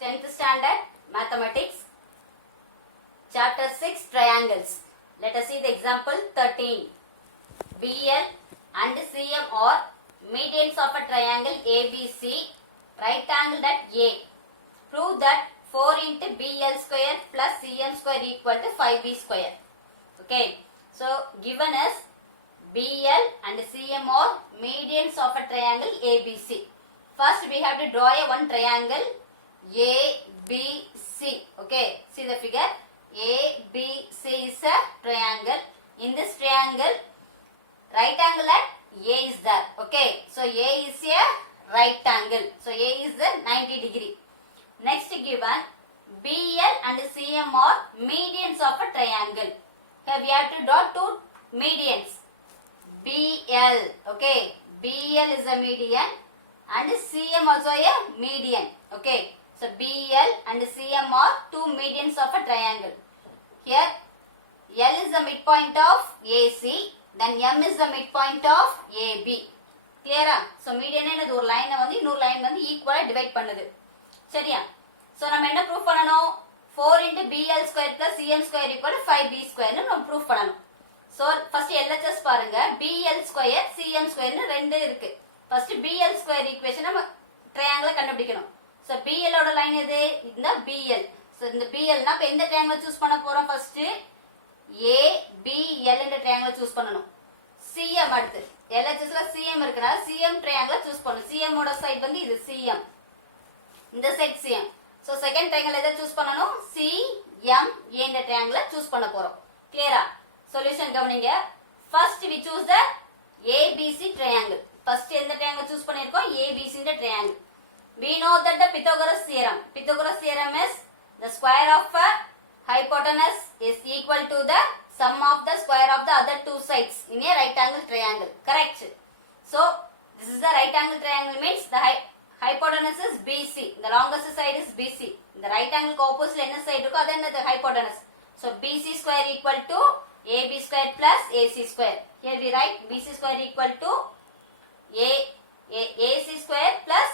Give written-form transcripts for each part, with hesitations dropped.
10th standard mathematics chapter 6 triangles. Let us see the example 13. BL and CM are medians of a triangle ABC, right angled at A. Prove that 4 into BL square plus CM square equal to 5B square. Okay, so given us BL and CM are medians of a triangle ABC. First we have to draw a one triangle ABC. Okay, see the figure. ABC is a triangle. In this triangle, right angle at A is there. Okay, so A is a right angle. So A is the 90 degree. Next given BL and CM are medians of a triangle. Here we have to draw two medians. BL, okay, BL is a median and CM also a median. Okay, so BL and CM are two medians of a triangle. Here L is the midpoint of AC, then M is the midpoint of AB. Clear? So median என்னது ஒரு லைனை வந்து இன்னொரு line வந்து ஈக்குவலா divide பண்ணுது. சரியா? So நம்ம என்ன ப்ரூஃப் பண்ணனும்? 4 into BL square plus CM square equal to 5B square னு நம்ம ப்ரூஃப் பண்ணனும். So first LHS பாருங்க. BL square CM square னு ரெண்டு இருக்கு. First BL square equation நம்ம triangle கண்டுபிடிக்கணும். So BL ஓட லைன் எது? இந்த BL. So இந்த BL னா இப்ப எந்த triangle சூஸ் பண்ண போறோம் first? ABL என்ற triangle சூஸ் பண்ணனும். CM அடுத்து. LHS ல CM இருக்கனால CM triangle சூஸ் பண்ணனும். CM ஓட சைடு வந்து இது CM. இந்த side CM. So second triangle எதை சூஸ் பண்ணனும்? CM என்ற triangle சூஸ் பண்ண போறோம். கிளியரா? Solution கவனிங்க. First we choose the ABC triangle. First எந்த triangle choose பண்ணிருக்கோம்? ABC ன்ற triangle. We know that the Pythagoras theorem. Pythagoras theorem is the square of a hypotenuse is equal to the sum of the square of the other two sides in a right angle triangle. Correct? So this is the right angle triangle means the hypotenuse is BC. The longest side is BC. The right angle opposite என்ன side இருக்கோ அது என்னது hypotenuse. So BC square equal to AB square plus AC square. Here we write BC square equal to AC square plus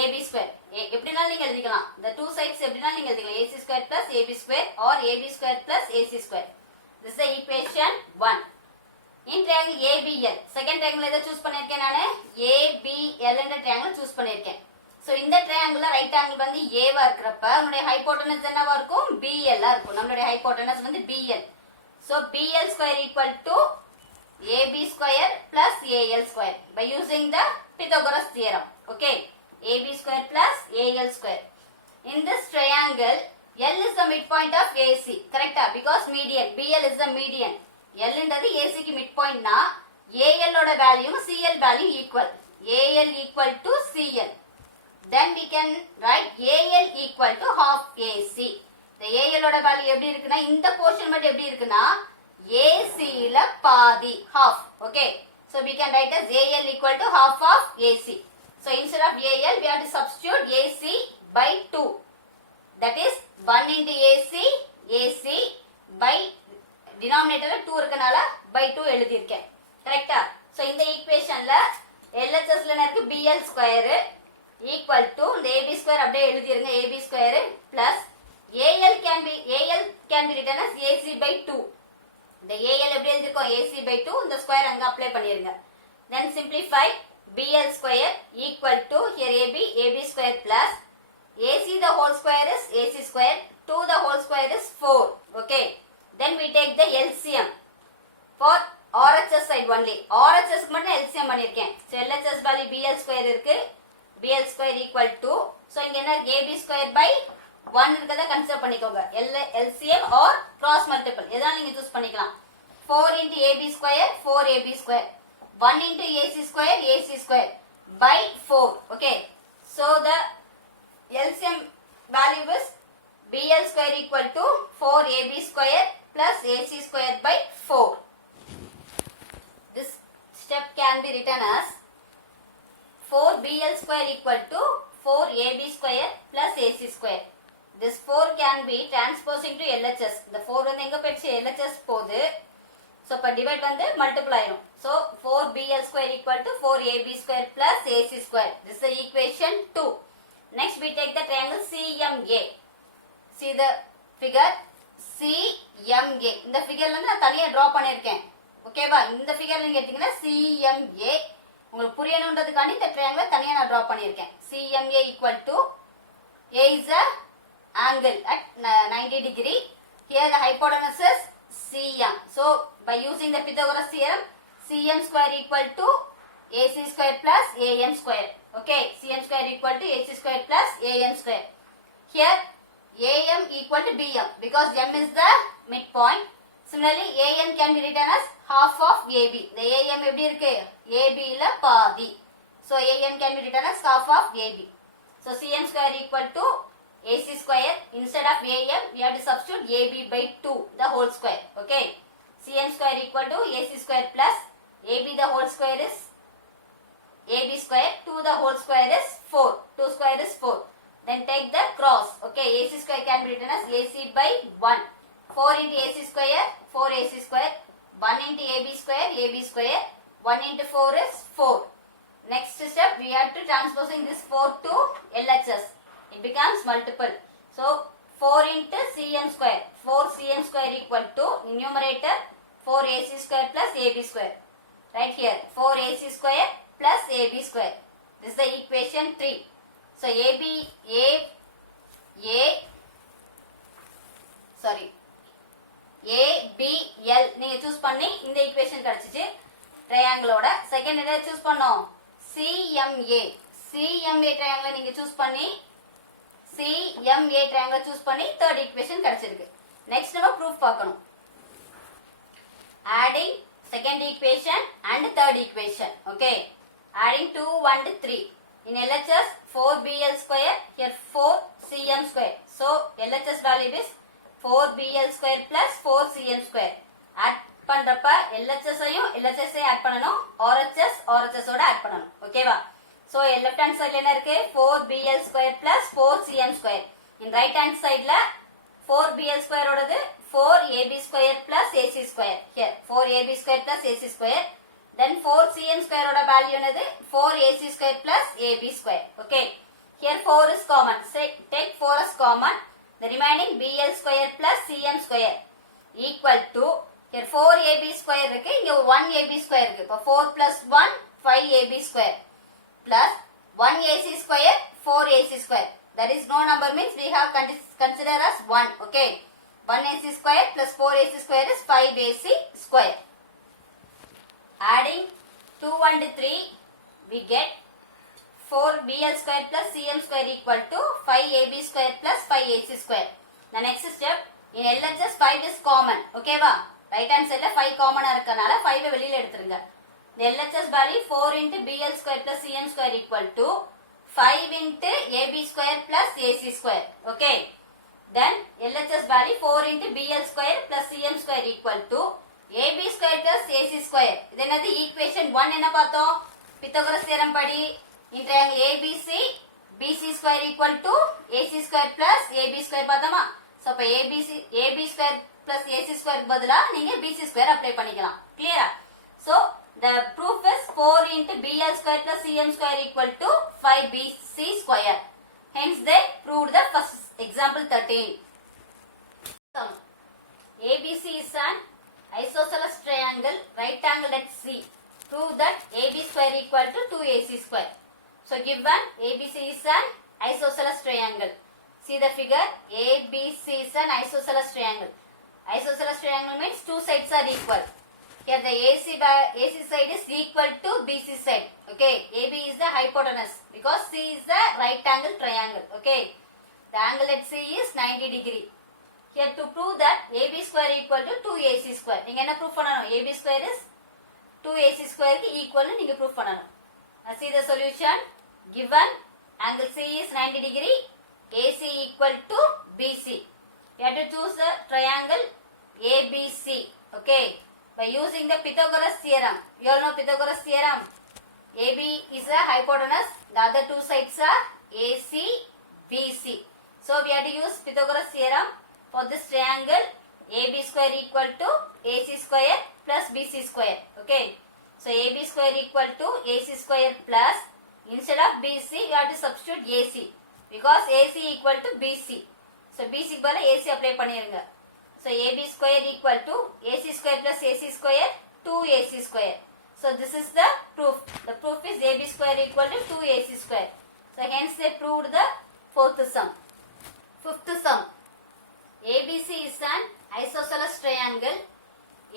AB square. எப்படினாலும் நீங்க எழுதிக்கலாம். The two sides எப்படினாலும் நீங்க எழுதிக்கலாம். AC square plus AB square or AB square plus AC square. This is the equation 1. In triangle ABL, second triangle எதை choose பண்ணிருக்கேன் நானு? ABL என்ற triangle choose பண்ணிருக்கேன். So இந்த triangle right angle வந்து A வா இருக்கிறப்ப நம்மளுடைய hypotenuse என்னவா இருக்கும்? BL ஆ இருக்கும். நம்மளுடைய hypotenuse வந்து BL. So BL square equal to AB square plus AL square by using the Pythagoras theorem. Okay, AB square plus AL square. In this triangle, L is the midpoint of AC. Correct? Because median. BL is the median. L என்றது AC க்கு midpoint னா AL ஓட value CL value equal. AL equal to CL. Then we can write AL equal to half AC. The AL ஓட value எப்படி இருக்குன்னா இந்த portion மட்டும் எப்படி இருக்குன்னா AC ல பாதி half. Okay, so we can write as AL equal to half of AC. So instead of AL we have to substitute AC by 2. That is 1 into AC by denominator 2 இருக்கனால by 2 எழுதியிருக்கேன். கரெக்ட்டா? So இந்த ஈக்குவேஷன்ல LHS ல இருக்கு BL square equal to இந்த AB square அப்படியே எழுதிருங்க. AB square plus AL can be written as AC by 2. The AL எப்படி எழுதிருக்கோம்? AC by 2. இந்த ஸ்கொயர் அங்க அப்ளை பண்ணிருங்க. Then simplify BL square equal to here AB square plus AC the whole square is AC square, 2 the whole square is 4. Okay, then we take the LCM for RHS side only. RHS க்கு மட்டும் LCM பண்ணிருக்கேன். So LHS value BL square இருக்கு. BL square equal to, so இங்க என்ன AB square by 1 இருக்கத consider பண்ணிக்கோங்க. LCM or cross multiple எதா நீங்க choose பண்ணிக்கலாம். 4 into AB square 4AB square, 1 into AC square by 4. Okay, so the LCM value is BL square equal to 4AB square plus AC square by 4. This step can be written as 4BL square equal to 4AB square plus AC square. This 4 can be transposing to LHS. The 4 வந்து எங்க போயிடுச்சு? LHS போகுது. So இப்ப divide வந்து multiply ஆயிரும். So 4BL square equal to 4AB square plus AC square. This is the equation 2. Next we take the triangle CMA. See the figure CMA. இந்த ஃபிகர்ல இருந்து நான் தனியா டிரா பண்ணிருக்கேன். ஓகேவா? இந்த ஃபிகர் நீங்க எடுத்தீங்கன்னா CMA. உங்களுக்கு புரியணும்ன்றதுக்காண்டி இந்த ட்ரையாங்கிளை தனியா நான் டிரா பண்ணிருக்கேன். CMA equal to A is a angle at 90 degree. Here the hypotenuse is CM. So by using the Pythagoras theorem, CM square equal to AC square plus AM square. Okay, CM square equal to AC square plus AM square. Here AM equal to BM because M is the midpoint. Similarly, AM can be written as half of AB. The AM எப்படி இருக்கு? AB ல பாதி. So AM can be written as half of AB. So CM square equal to AC square. Instead of AM, we have to substitute AB by 2, the whole square. Okay. CM square equal to AC square plus AB the whole square is AB square. 2 the whole square is 4. 2 square is 4. Then take the cross. Okay. AC square can be written as AC by 1. 4 into AC square, 4 AC square. 1 into AB square, AB square. 1 into 4 is 4. Next step, we have to transposing this 4 to LHS. It becomes multiple. So, 4 into CM square. 4 CM square equal to numerator 4 AC square plus AB square. Right here, 4 AC square plus AB square. This is the equation 3. So, ABL நீங்க choose பண்ணி இந்த equation கிடைச்சிச்சு triangleோட. Second என்ன choose பண்ணோம்? CMA. CMA triangle நீங்க choose பண்ணி CMA triangle choose பண்ணி third equation கிடைச்சிருக்கு. Next நம்ம proof பார்க்கணும். Adding second equation and third equation. Okay. Adding 2, 1 to 3. In LHS 4BL square, here 4CM square. So LHS value is 4BL square plus 4CM square. Add பண்றப்ப LHS ஐயும் LHS ஐயும் add பண்ணனும். RHS ஓட add பண்ணனும். ஓகேவா? So left hand side என்ன இருக்கு? 4BL square plus 4CM square. In right hand side ல 4BL square ஓடது 4AB square plus AC square. Here 4AB square plus AC square. Then 4CM square oda value என்னது 4AC square plus AB square. Okay. Here 4 is common. Say take 4 as common. The remaining BL square plus CM square equal to here 4AB square இருக்கு இங்க 1AB square இருக்கு. இப்ப 4 plus 1 5AB square plus 1AC square 4AC square. That is no number means we have consider as 1. Okay. 1AC square plus 4AC square is 5AC square. Adding 2, 1 to 3, we get 4BL square plus CM square equal to 5AB square plus 5AC square. The next step, in LHS 5 is common. Okay va? Right hand side 5 common இருக்கனால 5 வெளியில எடுத்துருங்க. The LHS value 4 into BL square plus CM square equal to 5 into AB square plus AC square. Okay. Then LHS value 4 into BL square plus CM square equal to AB square plus AC square. இது என்னது equation 1 என்ன பார்த்தோம்? Pythagoras theorem படி in triangle ABC BC square equal to AC square plus AB square பார்த்தோமா? So அப்ப AB square plus AC square பதிலா நீங்க BC square apply பண்ணிக்கலாம். Clear? So the proof is 4 into BL square plus CM square equal to 5BC square. Hence they proved the first example 13. ABC is an isosceles triangle right angle at C. Prove that AB square equal to 2AC square. So given ABC is an isosceles triangle. See the figure. ABC is an isosceles triangle. Isosceles triangle means two sides are equal. Here the AC side is equal to BC side. Okay. AB is the hypotenuse because C is the right angle triangle. Okay. The angle at C is 90 degree. Here to prove that AB square equal to 2AC square. நீங்க என்ன proof பண்ணனும்? AB square is 2AC square க்கு equal னு நீங்க proof பண்ணனும். Now see the solution. Given angle C is 90 degree, AC equal to BC. You have to choose the triangle ABC. Okay. By using the Pythagoras theorem. You all know Pythagoras theorem. AB is a hypotenuse. The other two sides are AC, BC. So we have to use Pythagoras theorem for this triangle. AB square equal to AC square plus BC square. Okay. So AB square equal to AC square plus instead of BC you have to substitute AC. because AC equal to BC. So BC க்கு பதிலா AC apply பண்ணிருங்க. So AB square equal to AC square plus AC square 2AC square. So this is the proof. The proof is AB square equal to 2AC square. So hence they proved the fourth sum. Fifth sum. ABC is an isosceles triangle.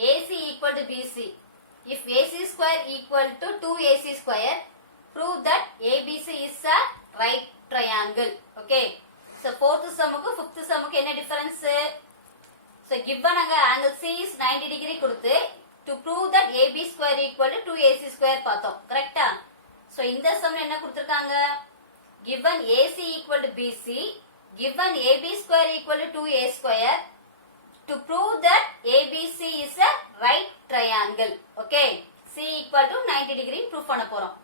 AC equal to BC. If AC square equal to 2AC square, prove that ABC is a right triangle. Okay. So fourth sum க்கு fifth sum க்கு என்ன difference? So given அங்க angle C is 90 degree கொடுத்து to prove that AB square equal to 2AC square பார்த்தோம். கரெக்ட்டா? So இந்த sum என்ன கொடுத்திருக்காங்க? Given AC equal to BC, given AB square equal to 2A square, to prove that ABC is a right triangle. Okay. C equal to 90 degree proof பண்ண போறோம்.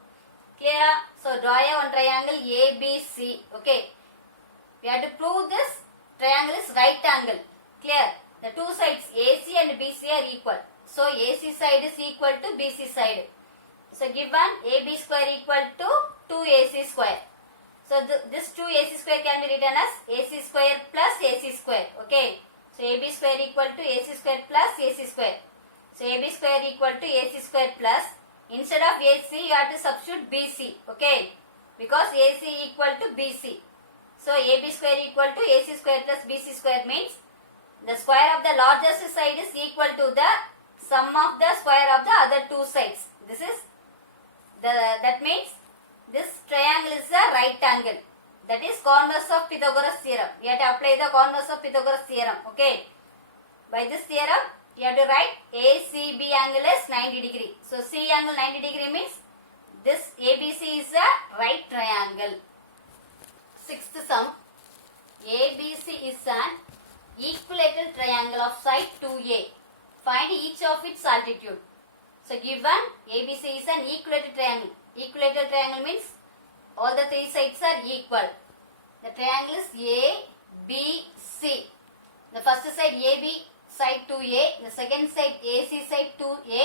Clear? So draw a one triangle ABC. Okay. We have to prove this triangle is right angle. Clear? The two sides AC and BC are equal. So AC side is equal to BC side. So given AB square equal to 2AC square. So this 2AC square can be written as AC square plus AC square. Okay. So AB square equal to AC square plus AC square. So AB square equal to AC square plus, instead of AC you have to substitute BC. Okay. Because AC equal to BC. So AB square equal to AC square plus BC square means the square of the largest side is equal to the sum of the square of the other two sides. This is that means this triangle is a right angle. That is converse of Pythagoras theorem. You have to apply the converse of Pythagoras theorem. Okay. By this theorem, you have to write ACB angle is 90 degree. So C angle 90 degree means this ABC is a right triangle. Sixth sum. ABC is an equilateral triangle of side 2A. Find each of its altitude. So given ABC is an equilateral triangle. Equilateral triangle means all the three sides are equal. The triangle is ABC. The first side AB side 2A, the second side AC side 2A,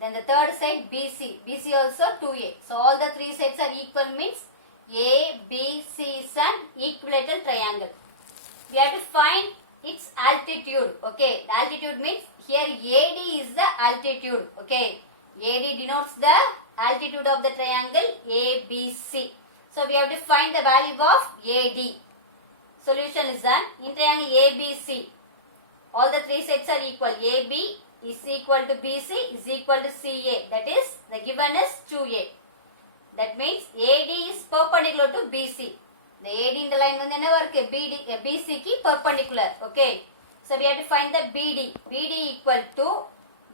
then the third side BC. BC also 2A. So all the three sides are equal means ABC is an equilateral triangle. We have to find its altitude. Okay, the altitude means here AD is the altitude. Okay, AD denotes the altitude of the triangle ABC. So we have to find the value of AD. Solution is done. In triangle ABC, all the three sides are equal. AB is equal to BC is equal to CA. That is, the given is 2A. That means AD is perpendicular to BC. The AD in the line வந்து என்ன இருக்கு? BC க்கு perpendicular. Okay. So we have to find the BD. BD equal to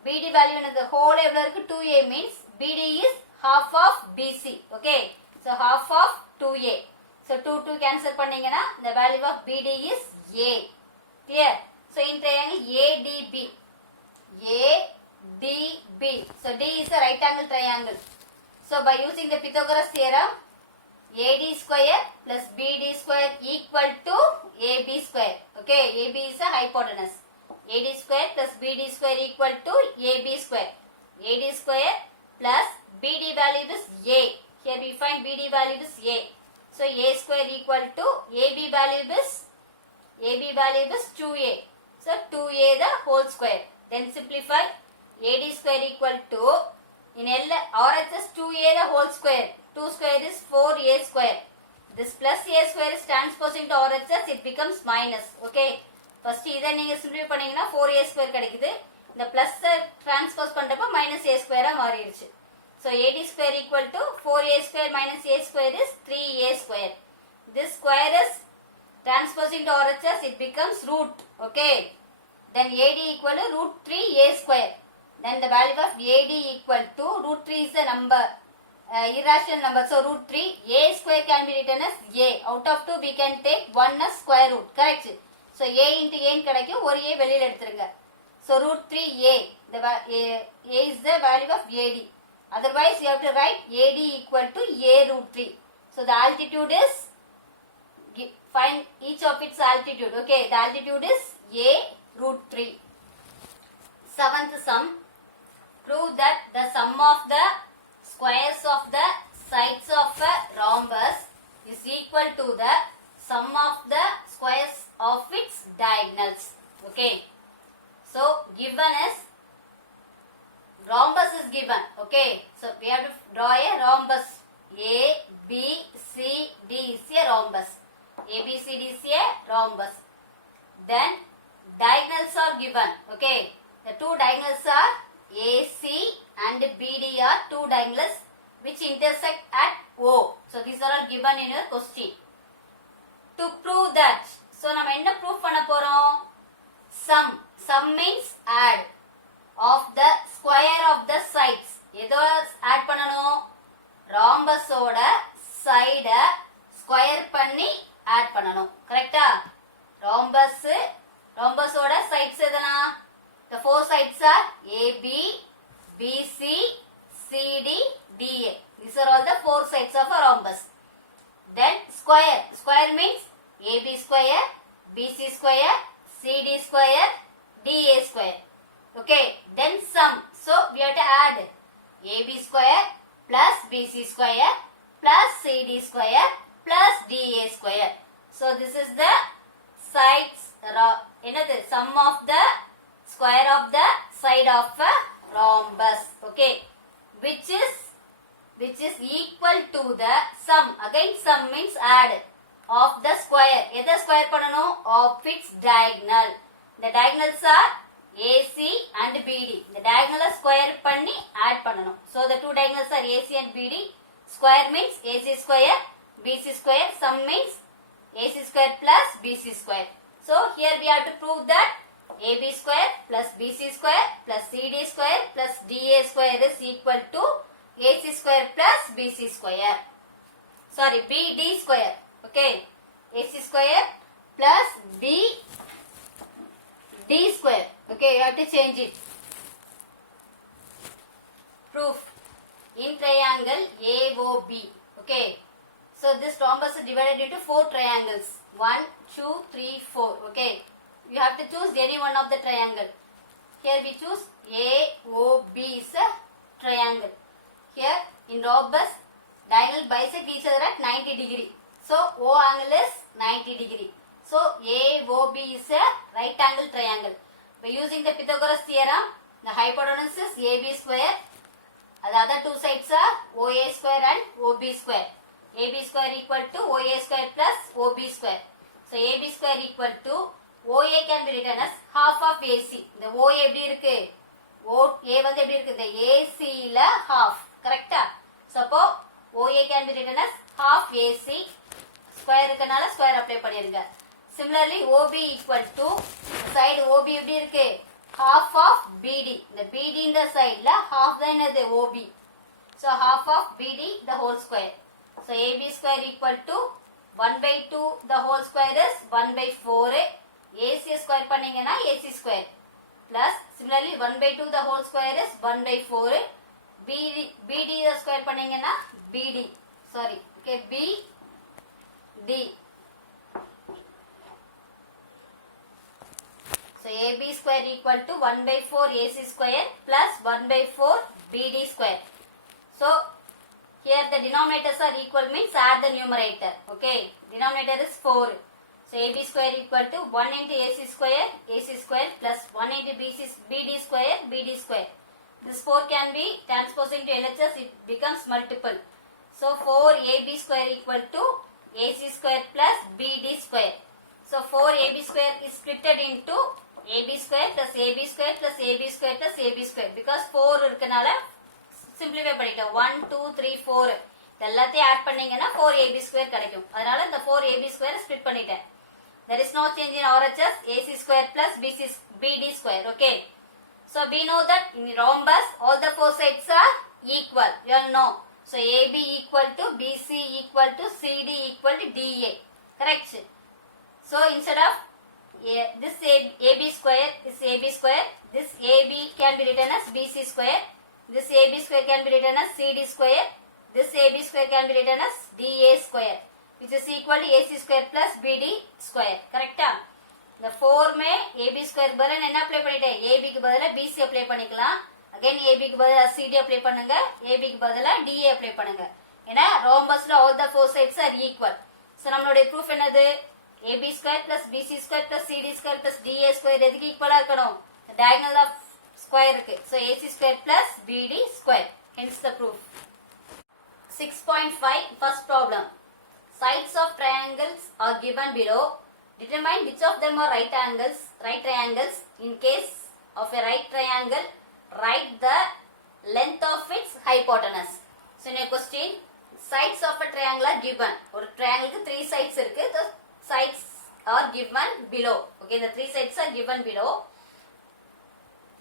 BD value in the whole எவ்வளவு இருக்கு? 2A means BD is half of BC. Okay. So half of 2A. So 2 cancel பண்ணீங்கன்னா the value of BD is A. Clear? So in triangle ADB. ADB. So D is a right angle triangle. So by using the Pythagoras theorem, AD square plus BD square equal to AB square. Okay, AB is a hypotenuse. AD square plus BD square equal to AB square. AD square plus BD value is A. Here we find BD value is A. So A square equal to AB value is 2A. So 2A the whole square. Then simplify. AD square equal to, in RHS 2A the whole square. 2 square is 4A square. This plus A square is transposing to RHS, it becomes minus. Okay. First இதை நீங்க simplify பண்ணீங்கன்னா 4A square கிடைக்குது. இந்த plus transpose பண்றப்ப minus A square மாறிடுச்சு. So AD square equal to 4A square minus A square is 3A square. This square is transposing to RHS, it becomes root. Okay. Then AD equal to root 3A square. Then the value of AD equal to root 3 is a number. Irrational number. So root 3. A square can be written as A. Out of 2 we can take 1 as square root. Correct. So A into A கிடைக்கும். ஒரு A வெளியில எடுத்துருங்க. So root 3A. A is the value of AD. Otherwise you have to write AD equal to A root 3. So the altitude is, find each of its altitude. Okay. The altitude is A root 3. Seventh sum. Prove that the sum of the squares of the sides of a rhombus is equal to the sum of the squares of its diagonals. Okay, so given is rhombus is given. Okay, so we have to draw a rhombus. A B C D is a rhombus. A B C D is a rhombus. Then diagonals are given. Okay, the two diagonals are AC and BD are two diagonals which intersect at O. So these are all given in your question. To prove that, so நம்ம என்ன prove பண்ண போறோம்? Sum means add of the square of the sides. எதோ add பண்ணணும்? rhombus ஓட side square பண்ணி add பண்ணணும். கரெக்ட்டா? rhombus ஓட sides எதெல்லாம்? The four sides are AB, BC, CD, DA. These are all the four sides of a rhombus. Then square means AB square, BC square, CD square, DA square. Okay, then sum. So we have to add AB square plus BC square plus CD square plus DA square. So this is the sides, sum of the square of the side of a rhombus. Okay, which is equal to the sum. Again, sum means add of the square. எதை square பண்ணணும்? Of its diagonal. The diagonals are AC and BD. The diagonal square பண்ணி add பண்ணணும். So the two diagonals are AC and BD. Square means AC square, BC square. Sum means AC square plus BC square. So here we have to prove that AB square plus BC square plus CD square plus DA square is equal to AC square plus BC square. Sorry, BD square. Okay, AC square plus BD square. Okay, you have to change it. Proof. In triangle AOB. Okay, so this rhombus is divided into four triangles. 1, 2, 3, 4. Okay, you have to choose any one of the triangle. Here we choose AOB is a triangle. Here in rhombus, diagonal bisect each other at 90 degree. So O angle is 90 degree. So AOB is a right angle triangle. By using the Pythagoras theorem, the hypotenuse is AB square. The other two sides are OA square and OB square. AB square equal to OA square plus OB square. So AB square equal to OA can be written as half of AC. The OA எப்படி இருக்கு? A வந்து எப்படி இருக்கு? The AC ல half. கரெக்ட்டா? So அப்போ OA can be written as half AC. Square இருக்கனால square apply பண்ணிருங்க. Similarly OB equal to side OB எப்படி இருக்கு? Half of BD. The BD in the side ல half தான் என்னது? OB. So half of BD the whole square. So AB square equal to 1 by 2 the whole square is 1 by 4. AC square பண்ணீங்கன்னா AC square plus similarly 1 by 2 the whole square is 1 by 4. BD the square பண்ணீங்கன்னா BD. Sorry. Okay, BD. So AB square equal to 1 by 4 AC square plus 1 by 4 BD square. So here the denominators are equal means add the numerator. Okay, denominator is 4. So AB square equal to 1 into AC square plus 1 into BD square. This 4 can be transposed into LHS, it becomes multiple. So 4AB square equal to AC square plus BD square. So 4AB square is splitted into AB square plus AB square plus AB square plus AB square. Because 4 இருக்கனால simplify பண்ணிட்டோம். 1, 2, 3, 4 எல்லாத்தையும் add பண்ணீங்கன்னா 4AB square கிடைக்கும். அதனால இந்த 4AB square split பண்ணிட்டேன். There is no change in RHS. AC square plus BD square. Okay. So we know that in rhombus all the four sides are equal. You all know. So AB equal to BC equal to CD equal to DA. Correct. So instead of this AB square is AB square. This AB can be written as BC square. This AB square can be written as CD square. This AB square can be written as DA square, which is equal to AC square plus BD square. Correct? The 4 में AB square பதிலா என்ன apply பண்ணிட்டேன்? AB க்கு பதிலா BC apply பண்ணிக்கலாம். Again AB க்கு பதிலா CD apply பண்ணுங்க. AB க்கு பதிலா DA அப்ளை பண்ணுங்க. ஏனா rhombusல all the four sides are equal. so நம்மளுடைய proof என்னது ab square plus bc square plus cd square plus da square எதுக்கு ஈக்குவலா இருக்கணும் diagonal of square இருக்கு so ac square plus bd square hence the proof 6.5 first problem sides of triangles are given below determine which of them are right triangles in case of a right triangle write the length of its hypotenuse so in a question sides of a triangle are given ஒரு triangle க்கு 3 sides இருக்கு the sides are given below okay the 3 sides are given below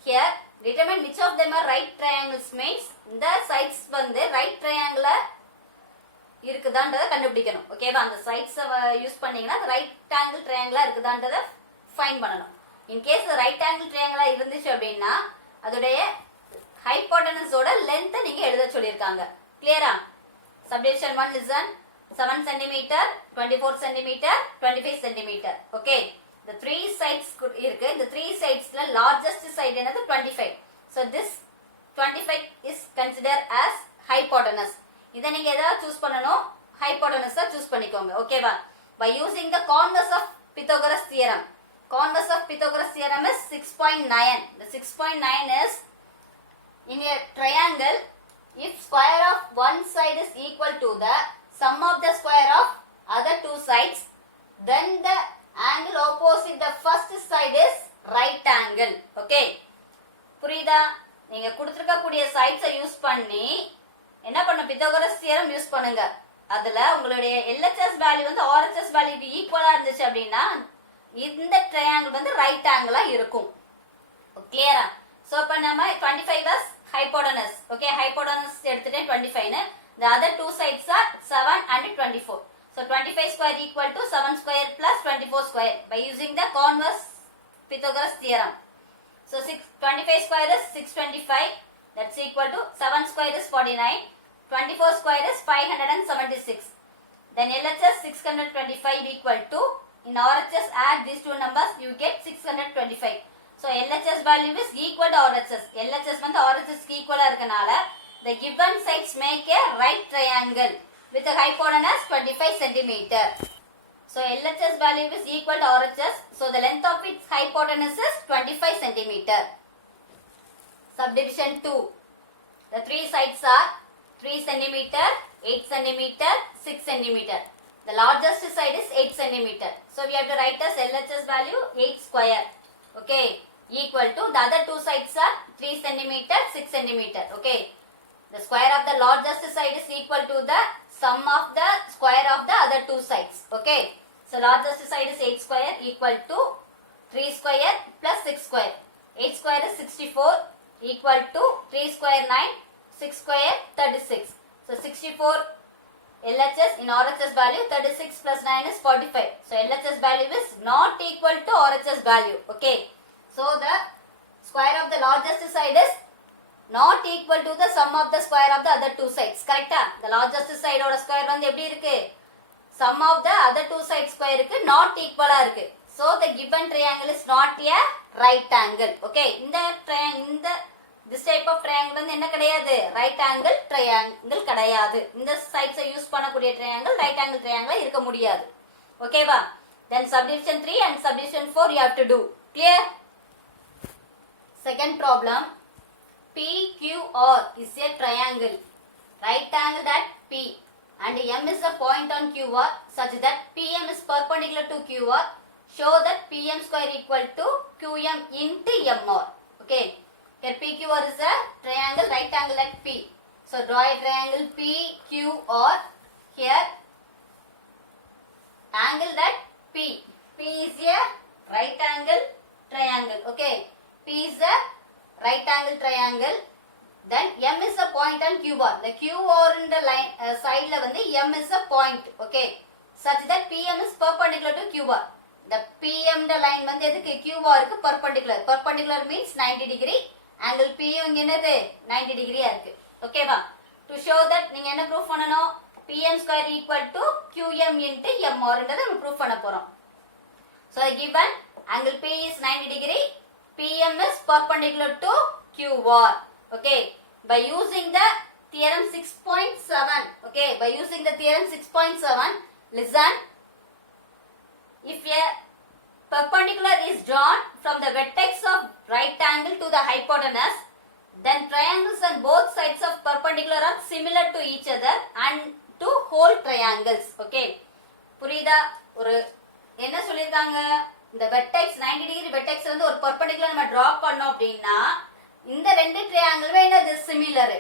here determine which of them are right triangles means இந்த sides வந்து right triangle இருக்குதான்றத கண்டுபிடிக்கணும் ஓகேவா அந்த sides use பண்ணீங்கன்னா right angle ட்ரையாங்கிளா இருக்குதான்றத find பண்ணணும் இன் கேஸ் ரைட் ஆங்கிள் ட்ரையாங்கிளா இருந்துச்சு அப்படின்னா அதோடைய ஹைபோடனஸோட லென்த் நீங்க எழுத சொல்லிருக்காங்க கிளியரா subdivision 1 listen 7 cm 24 cm 25 cm okay the three sides இருக்கு இந்த three sidesல largest side என்னது 25 so this 25 is considered as hypotenuse இத நீங்க எதா சூஸ் பண்ணனும் ஹைபோடனஸா சூஸ் பண்ணிக்கோங்க ஓகேவா by using the converse of Pythagoras theorem is 6.9 the 6.9 is in a triangle if square of one side is equal to the sum of the square of other two sides then the angle opposite the first side is right angle okay புரியுதா நீங்க கொடுத்திருக்க கூடிய சைட்ஸை use பண்ணி என்ன பண்ண Pythagoras theorem use பண்ணுங்க அதுல உங்களுடைய LHS வேல்யூ வந்து RHS வேல்யூக்கு ஈக்குவலா இருந்துச்சு அப்படின்னா இந்த ட்ரையாங்கிள் வந்து ரைட் ஆங்கிளா இருக்கும் கிளியரா சோ இப்ப நம்ம 25 was hypotenuse okay hypotenuse எடுத்துட்டேன் 25 னு the other two sides are 7 and 24 so 25 square equal to 7 square plus 24 square by using the converse Pythagoras theorem so 25 square is 625 that's equal to 7 square is 49 24 square is 576 then LHS 625 equal to in RHS add these two numbers you get 625 so LHS value is equal to RHS LHS வந்து RHS க்கு ஈக்குவலா இருக்கனால the given sides make a right triangle with a hypotenuse 25 cm so LHS value is equal to RHS so the length of its hypotenuse is 25 cm subdivision 2 the three sides are 3 cm 8 cm 6 cm the largest side is 8 cm so we have to write as LHS value 8 square okay equal to the other two sides are 3 cm 6 cm okay the square of the largest side is equal to the sum of the square of the other two sides okay so largest side is 8 square equal to 3 square plus 6 square 8 square is 64 equal to 3 square 9 6 square 36 so 64 LHS in RHS value 36 plus 9 is 45 so LHS value is not equal to RHS value okay so the square of the largest side is not equal to the sum of the square of the other two sides correct the largest side oda square வந்து எப்படி இருக்கு sum of the other two sides square க்கு not equal ஆ இருக்கு so the given triangle is not a right angle okay இந்த this type of triangle வந்து என்ன கிடையாது right angle triangle கிடையாது இந்த sides யூஸ் பண்ணக்கூடிய triangle right angle triangle இருக்க முடியாது ஓகேவா then subdivision 3 and subdivision 4 you have to do clear second problem PQR is a triangle right angle at P and M is a point on QR such that PM is perpendicular to QR show that PM square equal to QM into MR okay here PQR is a triangle right angle at P so draw a triangle PQR here angle at P is a right angle triangle okay P is a right angle triangle then M is a point on QR the QR in the line side la வந்து M is a point okay such that PM is perpendicular to QR the PM the line வந்து எதுக்கு QR க்கு perpendicular means 90 degree angle P இங்க என்னது 90 degree இருக்கு ஓகேவா to show that நீங்க என்ன ப்ரூஃப் பண்ணனும் PM square equal to QM into MR ன்றதை நம்ம ப்ரூஃப் பண்ண போறோம் so given angle P is 90 degree PM is perpendicular to QR okay by using the theorem 6.7 okay by using the theorem 6.7 Listen. If a perpendicular is drawn from the vertex of right angle to the hypotenuse, then triangles on both sides of perpendicular are similar to each other and to whole triangles. Okay. புரியுதா? ஒரு என்ன சொல்லிருக்காங்க, இந்த vertex 90 degree vertex வந்து ஒரு perpendicular நம்ம draw பண்ணோம் அப்படின்னா இந்த ரெண்டு ட்ரையாங்கிளுமே என்னது சிமிலர்.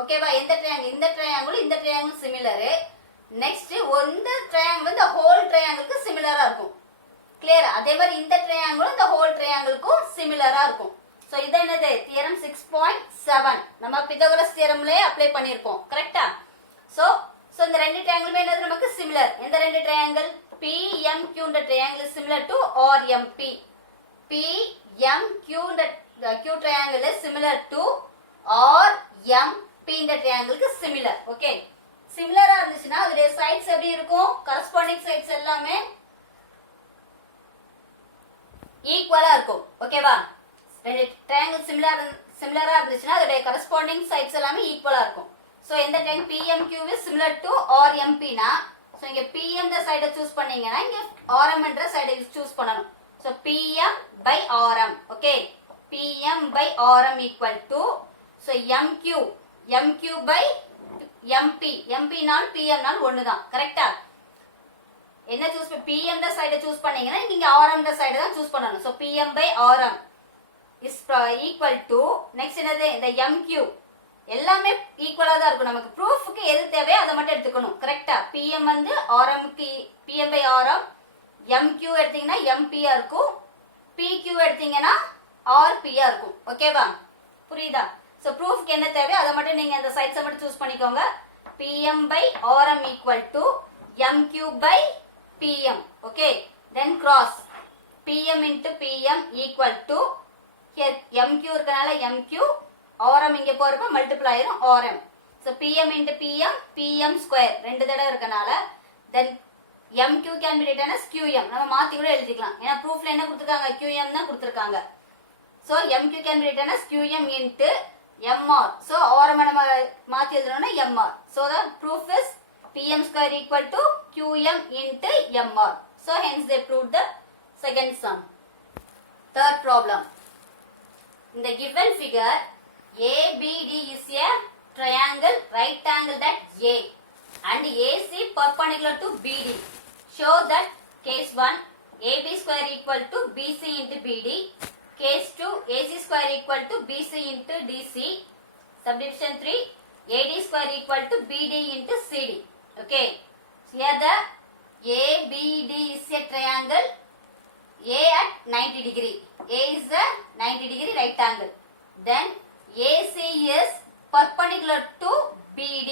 ஓகேவா? எந்த ட்ரையாங்கிள், இந்த ட்ரையாங்கிள் இந்த ட்ரையாங்கிள் சிமிலர். நெக்ஸ்ட் இந்த ட்ரையாங்கிள் வந்து ஹோல் ட்ரையாங்கிளுக்கு சிமிலரா இருக்கும். கிளியர்? அதே மாதிரி இந்த ட்ரையாங்கிளும் இந்த ஹோல் ட்ரையாங்கிளுக்கும் சிமிலரா இருக்கும். சோ இது என்னது? தியரம் 6.7 நம்ம பித்தகோரஸ் தியரம்லயே அப்ளை பண்ணிருப்போம். கரெக்ட்டா? சோ இந்த ரெண்டு ட்ரையாங்கிளுமே என்னது நமக்கு சிமிலர். எந்த ரெண்டு ட்ரையாங்கிள்? PMQ ன்ற triangle is similar to RMP. PMQ ன்ற Q triangle is similar to RMP ன்ற triangle சிமிலர். ஓகே, சிமிலரா இருந்துச்சுன்னா அதோட சைட்ஸ் எப்படி இருக்கும்? கரஸ்பாண்டிங் சைட்ஸ் எல்லாமே ஈக்குவலா இருக்கும். ஓகேவா? ரெண்டு ட்ரையாங்கிள் சிமிலரா இருந்துச்சுன்னா அதோட கரஸ்பாண்டிங் சைட்ஸ் எல்லாமே ஈக்குவலா இருக்கும். சோ எந்த triangle PMQ is similar to RMP னா சோ இங்க PM ன்ற சைட சூஸ் பண்ணீங்கன்னா இங்க RM என்ற சைட சூஸ் பண்ணனும். So PM by RM. Okay, PM by RM equal to so MQ by MP. MP நாள் PM நாள் ஒண்ணுதான். கரெக்ட்டா? என்ன சூஸ் PM ன்ற சைட சூஸ் பண்ணீங்கன்னா இங்க RM ன்ற சைட தான் சூஸ் பண்ணனும். So PM by RM is equal to next என்னது? இந்த MQ எல்லாமே ஈக்குவலா தான் இருக்கும். நமக்கு ப்ரூஃப்க்கு எது தேவையோ அதை மட்டும் எடுத்துக்கணும். கரெக்ட்டா? PM வந்து RM க்கு PM by RM, MQ எடுத்தீங்கன்னா MP ஆ இருக்கும், PQ எடுத்தீங்கன்னா RP ஆ இருக்கும். ஓகேவா? புரியுதா? சோ ப்ரூஃப்க்கு என்ன தேவையோ அதை மட்டும் நீங்க அந்த சைட்ஸை மட்டும் சூஸ் பண்ணிக்கோங்க. PM by RM equal to MQ by PM. Okay, then cross PM into PM equal to here MQ இருக்கனால MQ, RM இங்க போறப்ப மல்டிப்ளை ஆயிரும் RM. So PM into PM, PM square ரெண்டு தடவை இருக்கனால then MQ can be written as QM. நம்ம மாத்தி கூட எழுதிக்கலாம். ஏன்னா ப்ரூஃப்ல என்ன கொடுத்திருக்காங்க? QM தான் கொடுத்திருக்காங்க. So MQ can be written as QM into MR. So RM நம்ம மாத்தி எழுதணும்னா MR. So the proof is PM square equal to QM into MR. So hence they proved the second sum. Third problem. In the given figure, ABD is a triangle right angled at A and AC perpendicular to BD. Show that case 1 AB square equal to BC into BD, case 2 AC square equal to BC into DC, subdivision 3 AD square equal to BD into CD. Okay, here the ABD is a triangle A at 90 degree. A is a 90 degree right angle. Then AC is perpendicular to BD.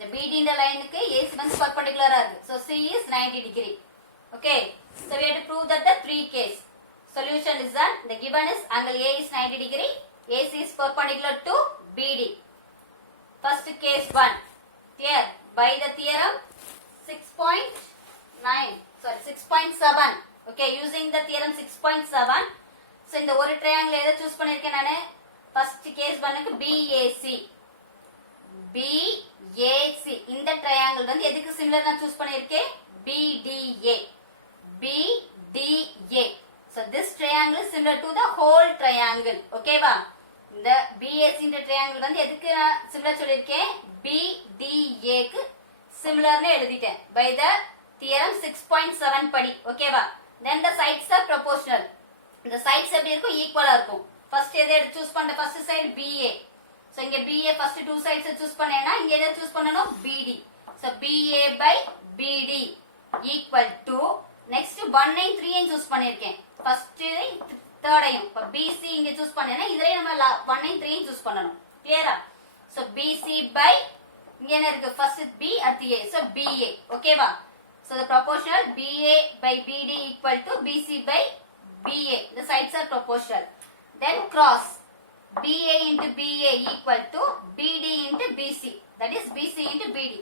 The BD in the line க்கு AC வந்து perpendicular ஆ இருக்கு. So C is 90 degree. Okay, so we have to prove that the three case. Solution is that the given is angle A is 90 degree, AC is perpendicular to BD. First case 1. Here by the theorem 6.7. Okay, using the theorem 6.7. So இந்த ஒரு triangle எதை choose பண்ணிருக்கேன் நானு? First case 1க்கு BAC. BAC இந்த triangle வந்து எதுக்கு similar நான் choose பண்ணிருக்கேன்? BDA. BDA. So this triangle is similar to the whole triangle. Okay வா? இந்த BAC இந்த triangle வந்து எதுக்கு நான் சிமிலர் சொல்லிருக்கேன்? BDA க்கு சிமிலர்னு எழுதிட்டேன். By the theorem 6.7 படி. Okay வா? Then the sides are proportional. இந்த sides எப்படி இருக்கும்? ஈக்குவலா இருக்கும். First எதை choose பண்ண? First side BA. So இங்க BA first two sides choose பண்ணேனா இங்க எதை choose பண்ணனும்? BD. So BA by BD equal to next 1 and 3 ஐயும் choose பண்ணிருக்கேன். First third ஐயும். இப்ப BC இங்க choose பண்ணேனா இதுலயே நம்ம 1 and 3 ஐயும் choose பண்ணனும். கிளியரா? So BC by இங்க என்ன இருக்கு? First B at A. So BA. Okay வா? So the proportional BA by BD equal to BC by BA. The sides are proportional. Then cross BA into BA equal to BD into BC. That is BC into BD.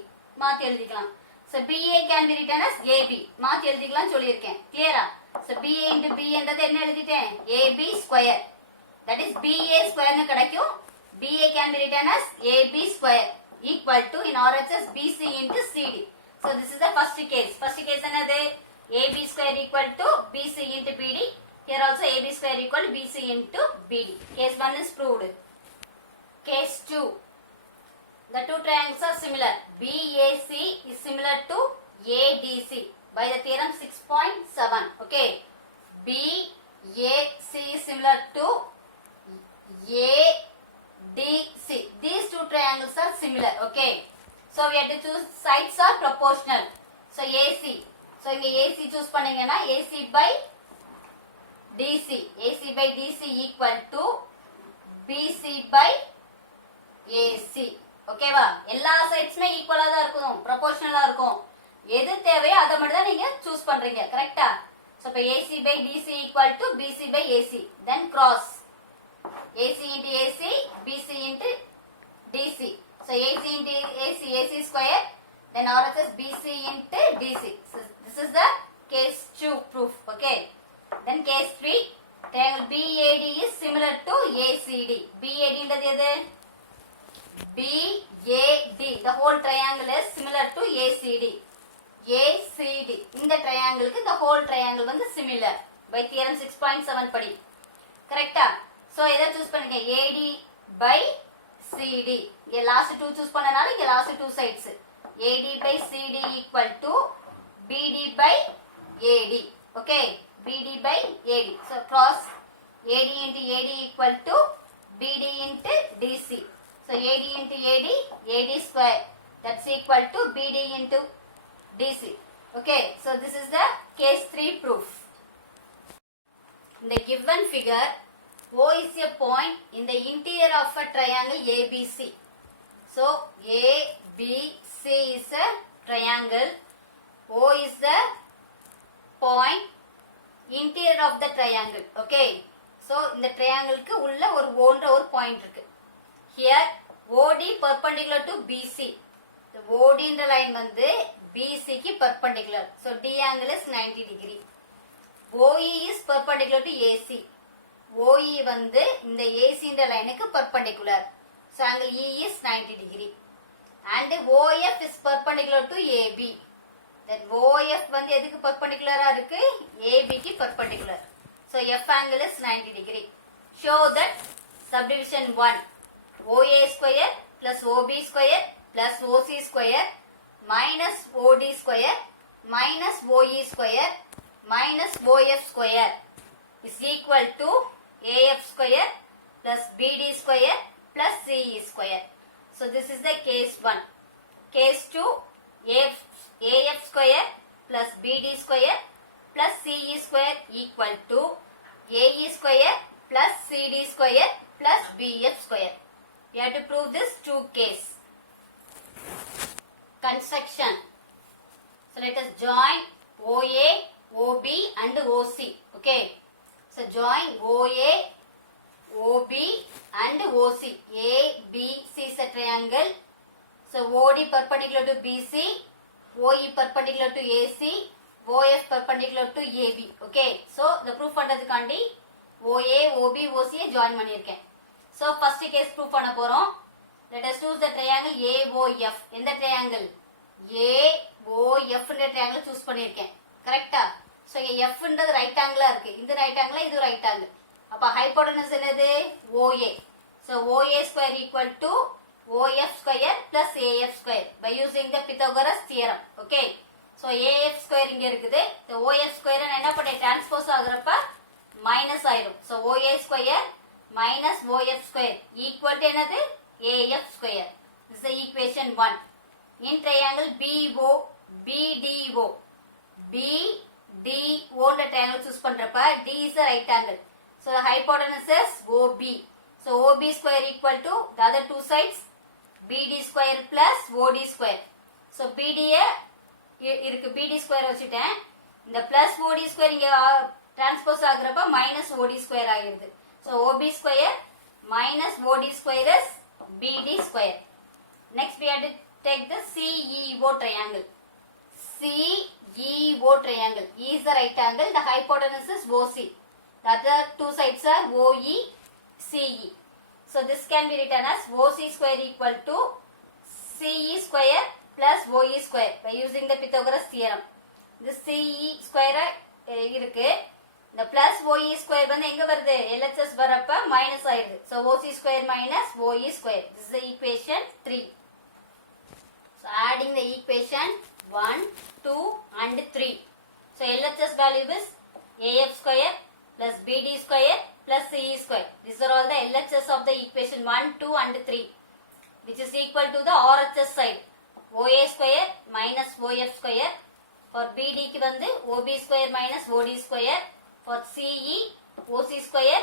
மாத்தி எழுதிக்கலாம். So BA can be written as AB. மாத்தி எழுதிக்கலாம் சொல்லியிருக்கேன். கிளியரா? So BA into B என்றது என்ன எழுதிட்டேன்? AB square. That is BA square னு கிடைக்கும். BA can be written as AB square equal to in RHS BC into CD. So this is the first case. First case another AB square equal to BC into BD. Here also AB square equal to BC into BD. Case 1 is proved. Case 2. The two triangles are similar. BAC is similar to ADC by the theorem 6.7. Okay. BAC is similar to ADC. These two triangles are similar. Okay. So we have to choose sides are proportional. So AC. So இங்க AC choose பண்ணீங்கன்னா AC by DC. AC by DC equal to BC by AC. ஓகேவா? எல்லா சைட்ஸ்மே ஈக்குவலா தான் இருக்கும், ப்ரொபோர்ஷனலா இருக்கும். எது தேவையோ அதை மட்டும் தான் நீங்க சூஸ் பண்றீங்க. கரெக்ட்டா? So இப்போ AC by DC equal to BC by AC. Then cross. AC into AC, BC into DC. So AC into AC, AC square. Then RHS BC into DC. So this is the case 2 proof. Okay. Then case 3. Triangle BAD is similar to ACD. BAD என்றது எது? BAD. The whole triangle is similar to ACD. ACD. இந்த triangleக்கு the whole triangle வந்து similar. By theorem 6.7 படி. கரெக்டா? So எதை choose பண்ணுங்க? AD by CD. இங்க last 2 choose பண்ணனால இங்க last 2 sides. AD by CD equal to BD by AD. Okay. BD by AD. So cross AD into AD equal to BD into DC. So AD into AD, AD square. That's equal to BD into DC. Okay. So this is the case 3 proof. In the given figure, O is a point in the interior of a triangle ABC. So ABC is a triangle. O is the point interior of the triangle. Okay. So இந்த triangleக்கு உள்ள ஒரு ஓன்ற ஒரு point இருக்கு. Here OD perpendicular to BC. The OD என்ற line வந்து BC க்கு perpendicular. So D angle is 90 degree. OE is perpendicular to AC. OE வந்து இந்த AC என்ற லைனுக்கு perpendicular. So angle E is 90 degree. And OF is perpendicular to AB. Then OF வந்து எதுக்கு perpendicular-ஆ இருக்கு? AB க்கு perpendicular. So F angle is 90 degree. Show that subdivision 1. OA square plus OB square plus OC square minus OD square minus OE square minus OF square is equal to AF square plus BD square plus CE square. So this is the case 1. Case 2, AF square plus BD square plus CE square equal to AE square plus CD square plus BF square. We have to prove this 2 case. Construction. So let us join OA, OB and OC. Okay. So join OA, OB and OC. ABC is a triangle. So OD perpendicular to BC, OE perpendicular to AC, OF perpendicular to AB. Okay. So the proof பண்றதுக்காண்டி OA, OB, OC join பண்ணிருக்கேன். So first case proof பண்ண போறோம். Let us choose the triangle AOF. எந்த triangle? AOF என்ற triangle choose பண்ணிருக்கேன். கரெக்ட்டா? So இங்க F ன்றது right angle இருக்கு. இந்த right angle இது right angle. அப்ப hypotenuse என்னது? OA. So OA square equal to OF square plus AF square by using the Pythagoras theorem. Okay. So AF square இங்க இருக்குது. The OF square நான் என்ன பண்ணேன்? transpose ஆகுறப்ப minus ஆயிடும். So OA square minus OF square equal to என்னது? AF square. This is the equation 1. In triangle BDO. BDO ன்ற triangle choose பண்றப்ப D is a right angle. So the hypotenuse is OB. So OB square equal to the other two sides BD square plus OD square. So BD இருக்கு BD square வச்சிட்டேன். இந்த plus OD square இங்க transpose ஆகுறப்ப minus OD square ஆகிருது. So OB square minus OD square is BD square. Next we have to take the CEO triangle. CEO triangle. E is the right angle. The hypotenuse is OC. The other two sides are OE, CE. So this can be written as OC square equal to CE square plus OE square by using the Pythagoras theorem. This CE square இருக்கு. இந்த plus OE square வந்து எங்க வருது? LHS வரப்ப minus ஆயிருது. So OC square minus OE square. This is the equation 3. So adding the equation 1, 2 and 3. So LHS value is AF square plus BD square plus CE square. These are all the LHS of the equation 1, 2 and 3, which is equal to the RHS side. OA square minus OF square. For BD க்கு வந்து OB square minus OD square. For CE OC square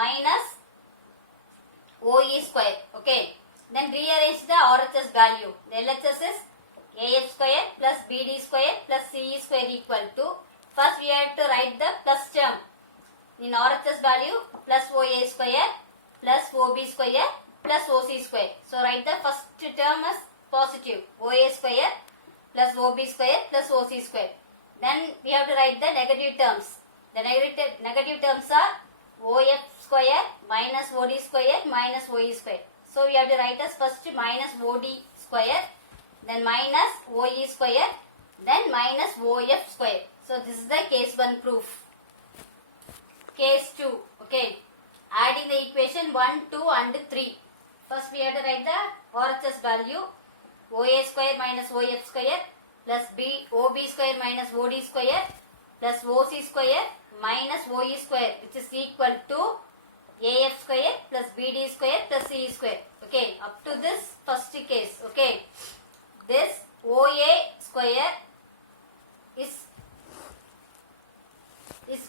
minus OE square. Okay. Then rearrange the RHS value. The LHS is AF square plus BD square plus CE square equal to, first we have to write the plus term in RHS value, plus OA square plus OB square plus OC square. So write the first term as positive, OA square plus OB square plus OC square. Then we have to write the negative terms. The negative terms are OF square minus OD square minus OE square. So we have to write as first minus OD square, then minus OE square, then minus OF square. So this is the case 1 proof. Case 2. Okay. Adding the equation 1, 2 and 3. First we have to write the RHS value. OA square minus OF square plus OB square minus OD square plus OC square minus OE square, which is equal to AF square plus BD square plus CE square. Okay, up to this first case. Okay, this OA square is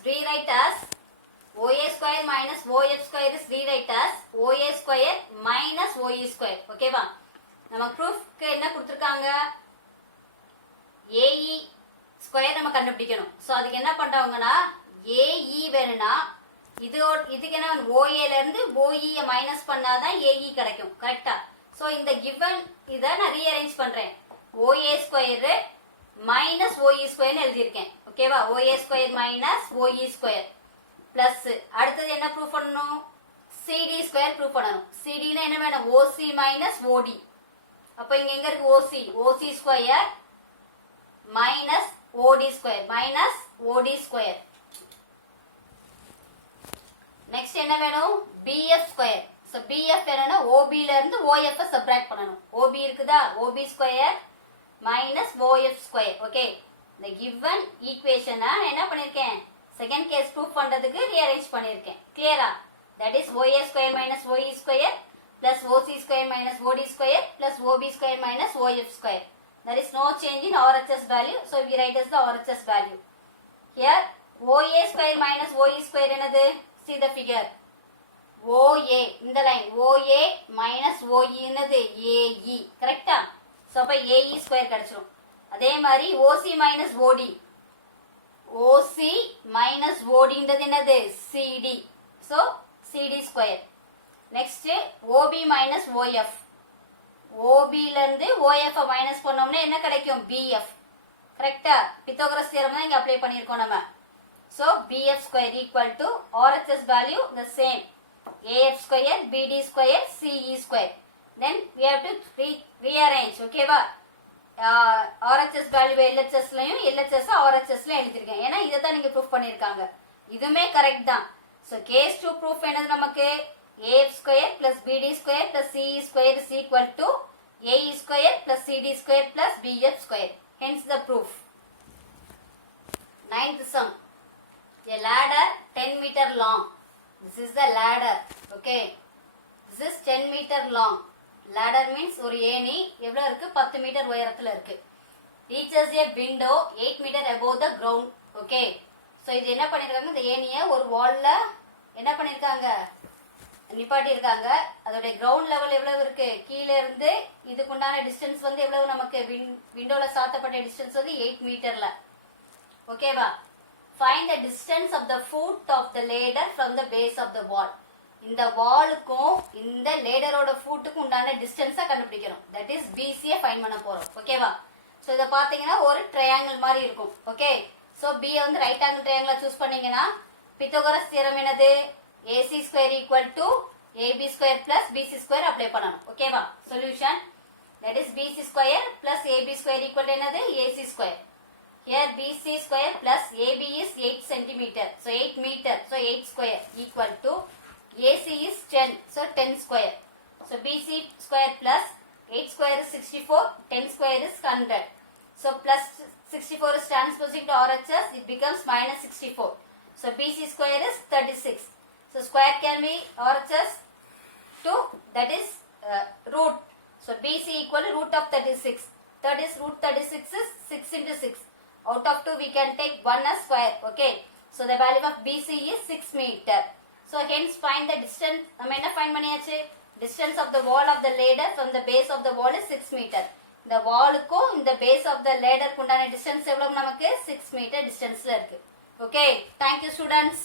rewrite as OA square minus OF square is rewrite as OA square minus OE square. Okay வா, நம்ம ப்ரூஃப்க்கு என்ன கொடுத்துருக்காங்க? AE square நம்ம கண்டுபிடிக்கணும். So அதுக்கு என்ன பண்றாங்கன்னா, AE வேணும்னா இதுக்கு என்ன, OA ல இருந்து OE மைனஸ் பண்ணாதான் AE கிடைக்கும். கரெக்டா? ஸோ இந்த கிவன் இதை நான் ரீஅரேஞ்ச் பண்றேன். OA ஸ்கொயர் மைனஸ் OE ஸ்கொயர்னு எழுதியிருக்கேன். ஓகேவா? OA square minus OE square plus அடுத்தது என்ன ப்ரூஃப் பண்ணணும்? CD ஸ்கொயர் ப்ரூஃப் பண்ணணும். CDனா என்ன வேணும்? OC minus OD. அப்ப இங்க எங்க இருக்கு? OC square minus OD square minus OD square. Next என்ன வேணும்? BF square. சோ BF என்னன்னா OB ல இருந்து OF சப்ட்ராக்ட் பண்ணனும். OB இருக்குதா? OB square minus OF square. Okay, இந்த கிவன் ஈக்குவேஷனை என்ன பண்ணிருக்கேன்? செகண்ட் கேஸ் ப்ரூஃப் பண்றதுக்கு ரீஅரேஞ்ச் பண்ணிருக்கேன். கிளியரா? That is OA square minus OE square plus OC square minus OD square plus OB square minus OF square. There is no change in RHS value, so we write as the RHS value. Here OA square minus OE square என்னது? See the figure. OA இந்த line OA minus OE என்னது? AE. கரெக்டா? So அப்ப AE square கிடைச்சிரும். அதே மாதிரி OC minus OD, OC minus OD ன்றது என்னது? CD. So CD square. Next OB minus OF. OB ல இருந்து OF மைனஸ் பண்ணோம்னா என்ன கிடைக்கும்? BF. கரெக்ட்டா? பித்தகோரஸ் தியரம் தான் இங்க அப்ளை பண்ணிருக்கோம் நம்ம. So BF square equal to RHS value the same. AF square, BD square, CE square. Then we have to rearrange. Okay வா? RHS value LHS லயும் LHS RHS ல எழுதிருக்கேன். ஏனா இத தான் நீங்க ப்ரூஃப் பண்ணிருக்காங்க. இதுமே கரெக்ட் தான். So case 2 proof என்னது நமக்கு? AF square plus BD square plus CE square is equal to AE square plus CD square plus BF square. Hence the proof. 9th sum. A ladder 10 meter long. This is the ladder. Okay. This is 10 meter long. Ladder means ஒரு ஏணி எவ்வளவு இருக்கு? 10 metre உயரத்துல இருக்கு. Reaches a window 8 meter above the ground. Okay. So இது என்ன பண்ணிருக்காங்க? இந்த ஏணியை ஒரு வால்ல என்ன பண்ணிருக்காங்க? நிப்பாட்டி இருக்காங்க. அதோட கிரவுண்ட் லெவல் எவ்வளவு இருக்கு? கீழ இருந்து இதுக்குண்டான டிஸ்டன்ஸ் வந்து எவ்வளவு? நமக்கு விண்டோல சாத்தப்பட்ட டிஸ்டன்ஸ் வந்து 8 மீட்டர்ல. ஓகேவா? Find the distance of the foot of the ladder from the base of the wall. இந்த வாலுக்கும் இந்த லேடரோட ஃபுட்டுக்கும் உண்டான டிஸ்டன்ஸை கண்டுபிடிக்கணும். தட் இஸ் BC ஃபைண்ட் பண்ண போறோம். ஓகேவா? சோ இத பாத்தீங்கன்னா ஒரு ட்ரையாங்கிள் மாதிரி இருக்கும். ஓகே, சோ B வந்து ரைட் ஆங்கிள் ட்ரையாங்கிளா சூஸ் பண்ணீங்கன்னா பித்தகோரஸ் தியரம் என்னது? AC square equal to AB square plus BC square apply பண்ணணும். ஓகேவா? Solution that is BC square plus AB square equal to another AC square. Here BC square plus AB is 8 centimeter, so 8 meter, so 8 square equal to AC is 10, so 10 square. So BC square plus 8 square is 64, 10 square is 100. So plus 64 is transposing to RHS, it becomes minus 64. So BC square is 36. So square can be RHS 2, that is root. So BC equal to root of 36. That is root 36 is 6 into 6. Out of 2 we can take 1 as square. Okay. So the value of BC is 6 meter. So hence find the distance. நம்ம என்ன find பண்ணியாச்சு? Distance of the wall of the ladder from the base of the wall is 6 meter. இந்த வாலுக்கும் இந்த base of the ladder குண்டான distance எவ்வளவு நமக்கு 6 meter distanceல இருக்கு. Okay. Thank you students.